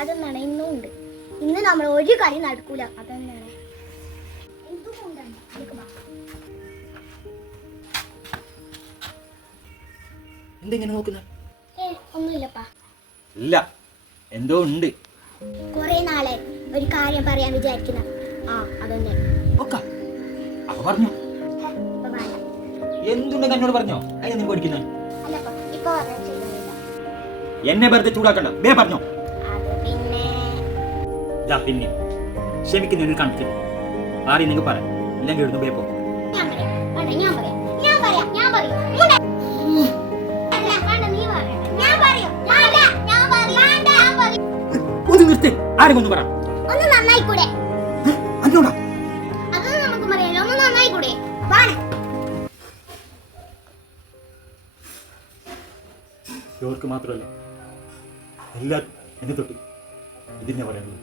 അതെന്നാണ് ഇന്നും ഉണ്ട്. ഇന്ന് നമ്മൾ ഒരു കളി നടക്കൂല. അതെന്നാണ് എന്തെങ്ങനെ നോക്കുന്ന? ഒന്നുമില്ലപ്പാ. ഇല്ല, എന്തോ ഉണ്ട്. കൊറേ നാളെ ഒരു കാര്യം പറയാൻ വിചാരിക്കുന്ന. അതന്നെ അപ്പൊ പറഞ്ഞു. എന്തുണ്ടെങ്കിൽ എന്നോട് പറഞ്ഞോ. അതിന് നീ പഠിക്കുന്ന എന്നെ വെറുതെ ചൂടാക്കണ്ട. വേ പറഞ്ഞോ. പിന്നെ ക്ഷമിക്കുന്നതിന് കാണിക്കുന്നു. ആരെയും നിങ്ങൾ പറയാം. ഇല്ലെങ്കിൽ എഴുതുന്നു വേ പോ. ഒന്ന് നിർത്തി. ആരും ഒന്നും പറ. ഒന്ന് നന്നായിക്കൂടെ? അന്നോടാ അതൊന്നും നമുക്ക് പറയാലോ. ഒന്ന് നന്നായിക്കൂടെ? ോർക്ക് മാത്രമല്ല എല്ലാവരും എന്നെ തൊട്ട് ഇതിനെ പറയുന്നത്.